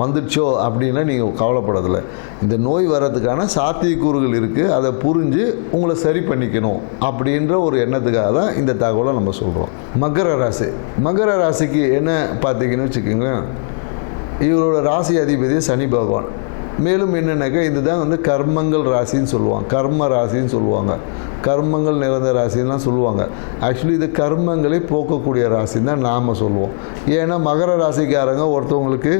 வந்துடுச்சோ அப்படின்னா நீங்கள் கவலைப்படதில்லை இந்த நோய் வர்றதுக்கான சாத்தியக்கூறுகள் இருக்குது அதை புரிஞ்சு உங்களை சரி பண்ணிக்கணும் அப்படின்ற ஒரு எண்ணத்துக்காக தான் இந்த தகவலை நம்ம சொல்கிறோம் மகர ராசி. மகர ராசிக்கு என்ன பார்த்தீங்கன்னு வச்சுக்கோங்க இவரோட ராசி அதிபதி சனி பகவான். மேலும் என்னென்னாக்கா இதுதான் வந்து கர்மங்கள் ராசின்னு சொல்லுவாங்க. கர்ம ராசின்னு சொல்லுவாங்க. கர்மங்கள் நிறந்த ராசின்லாம் சொல்லுவாங்க. ஆக்சுவலி இது கர்மங்களை போக்கக்கூடிய ராசின்னு தான் நாம் சொல்லுவோம். ஏன்னா மகர ராசிக்காரங்க ஒருத்தவங்களுக்கு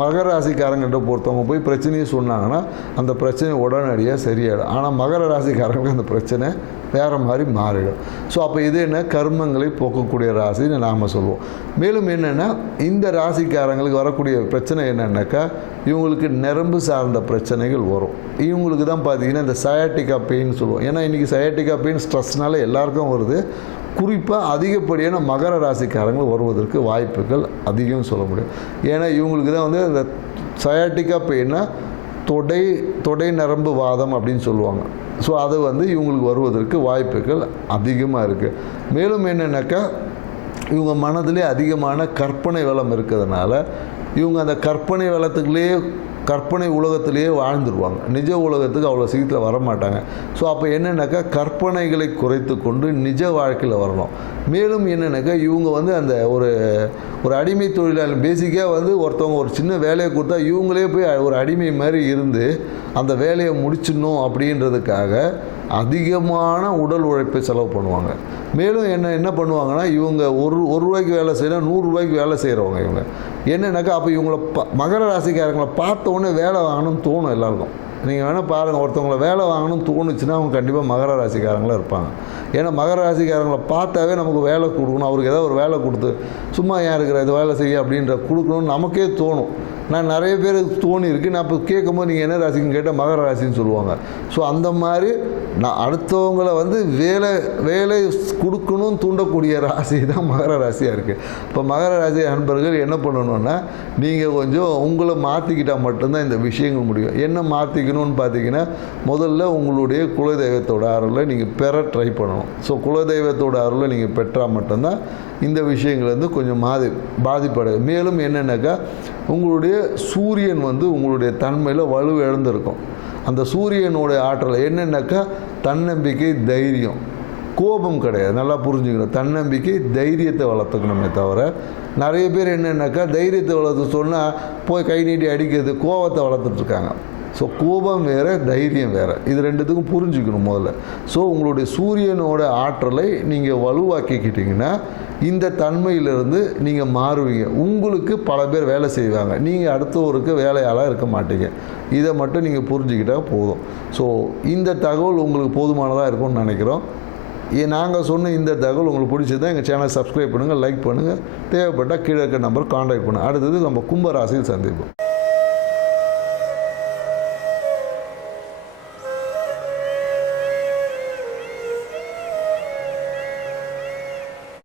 மகர ராசிக்காரங்கிட்ட பொறுத்தவங்க போய் பிரச்சனையை சொன்னாங்கன்னா அந்த பிரச்சனை உடனடியாக சரியாயிடும். ஆனால் மகர ராசிக்காரங்களுக்கு அந்த பிரச்சனை வேறு மாதிரி மாறிடும். ஸோ அப்போ இது என்ன? கர்மங்களை போக்கக்கூடிய ராசின்னு நாம் சொல்லுவோம் மேலும் என்னென்னா இந்த ராசிக்காரங்களுக்கு வரக்கூடிய பிரச்சனை என்னென்னாக்கா இவங்களுக்கு நரம்பு சார்ந்த பிரச்சனைகள் வரும். இவங்களுக்கு தான் பார்த்தீங்கன்னா இந்த சயாட்டிக்கா பெயின் சொல்லுவோம். ஏன்னா இன்றைக்கி சயாட்டிக்கா பெயின் ஸ்ட்ரெஸ்னால எல்லாருக்கும் வருது. குறிப்பாக அதிகப்படியான மகர ராசிக்காரங்கள் வருவதற்கு வாய்ப்புகள் அதிகம் சொல்ல முடியும். ஏன்னா இவங்களுக்கு தான் வந்து இந்த சயாட்டிக்கா பெயின்னா தொடை தொடை நரம்பு வாதம் அப்படின்னு சொல்லுவாங்க. ஸோ அது வந்து இவங்களுக்கு வருவதற்கு வாய்ப்புகள் அதிகமாக இருக்குது மேலும் என்னென்னாக்கா இவங்க மனதிலே அதிகமான கற்பனை வளம் இருக்கிறதுனால இவங்க அந்த கற்பனை வளத்துக்குள்ளேயே கற்பனை உலகத்திலேயே வாழ்ந்துருவாங்க. நிஜ உலகத்துக்கு அவ்வளோ சீக்கிரத்தில் வரமாட்டாங்க. ஸோ அப்போ என்னென்னாக்கா கற்பனைகளை குறைத்து கொண்டு நிஜ வாழ்க்கையில் வரணும். மேலும் என்னென்னாக்கா இவங்க வந்து அந்த ஒரு ஒரு அடிமை தொழிலாளி பேசிக்காக வந்து ஒருத்தவங்க ஒரு சின்ன வேலையை கொடுத்தா இவங்களே போய் ஒரு அடிமை மாதிரி இருந்து அந்த வேலையை முடிச்சிடணும் அப்படின்றதுக்காக அதிகமான உடல் உழைப்பை செலவு பண்ணுவாங்க. மேலும் என்ன என்ன பண்ணுவாங்கன்னா இவங்க ஒரு ஒரு ரூபாய்க்கு வேலை செய்யலாம் நூறுரூவாய்க்கு வேலை செய்கிறவங்க இவங்க. என்னென்னாக்கா அப்போ இவங்கள ப மகர ராசிக்காரங்களை பார்த்த உடனே வேலை வாங்கணும்னு தோணும் எல்லாருக்கும். நீங்கள் வேணால் பாருங்கள் ஒருத்தவங்கள வேலை வாங்கணும்னு தோணுச்சுன்னா அவங்க கண்டிப்பாக மகர ராசிக்காரங்களாக இருப்பாங்க. ஏன்னா மகர ராசிக்காரங்களை பார்த்தாவே நமக்கு வேலை கொடுக்கணும். அவருக்கு ஏதாவது ஒரு வேலை கொடுத்து சும்மா ஏன் இருக்கிற? இது வேலை செய்ய அப்படின்ற கொடுக்கணும்னு நமக்கே தோணும். நான் நிறைய பேர் தோணி இருக்கு. நான் இப்போ கேட்கும்போது நீங்கள் என்ன ராசின்னு கேட்டால் மகர ராசின்னு சொல்லுவாங்க. ஸோ அந்த மாதிரி நான் அடுத்தவங்களை வந்து வேலை வேலை கொடுக்கணும்னு தூண்டக்கூடிய ராசி தான் மகர ராசியாக இருக்குது இப்போ மகர ராசி அன்பர்கள் என்ன பண்ணணும்னா நீங்கள் கொஞ்சம் உங்களை மாற்றிக்கிட்டால் மட்டும்தான் இந்த விஷயங்கள் முடியும். என்ன வைக்கணும்னு பார்த்தீங்கன்னா முதல்ல உங்களுடைய குலதெய்வத்தோட அருளை நீங்கள் பெற ட்ரை பண்ணணும். ஸோ குலதெய்வத்தோட அருளை நீங்கள் பெற்றால் மட்டும்தான் இந்த விஷயங்கள் வந்து கொஞ்சம் மாதி பாதிப்படை மேலும் என்னென்னாக்கா உங்களுடைய சூரியன் வந்து உங்களுடைய தன்மையில் வலு இழந்திருக்கும் அந்த சூரியனுடைய ஆற்றல் என்னென்னாக்கா தன்னம்பிக்கை தைரியம். கோபம் கிடையாது. நல்லா புரிஞ்சுக்கணும். தன்னம்பிக்கை தைரியத்தை வளர்த்துக்கணுமே தவிர நிறைய பேர் என்னென்னாக்கா தைரியத்தை வளர்த்து சொன்னால் போய் கை நீட்டி அடிக்கிறது கோபத்தை வளர்த்துட்ருக்காங்க ஸோ கோபம் வேறு தைரியம் வேறு. இது ரெண்டுத்துக்கும் புரிஞ்சுக்கணும் முதல்ல. ஸோ உங்களுடைய சூரியனோட ஆற்றலை நீங்கள் வலுவாக்கிக்கிட்டிங்கன்னா இந்த தன்மையிலிருந்து நீங்கள் மாறுவீங்க. உங்களுக்கு பல பேர் வேலை செய்வாங்க. நீங்கள் அடுத்தவருக்கு வேலையாளாக இருக்க மாட்டீங்க. இதை மட்டும் நீங்கள் புரிஞ்சுக்கிட்டால் போதும். ஸோ இந்த தகவல் உங்களுக்கு போதுமானதாக இருக்கும்னு நினைக்கிறோம். ஏ நாங்கள் சொன்ன இந்த தகவல் உங்களுக்கு பிடிச்சதா எங்கள் சேனலை சப்ஸ்கிரைப் பண்ணுங்கள் லைக் பண்ணுங்கள் தேவைப்பட்டால் கீழே இருக்க நம்பர் காண்டாக்ட் பண்ணுங்கள் அடுத்தது நம்ம கும்பராசியில் சந்திப்போம்.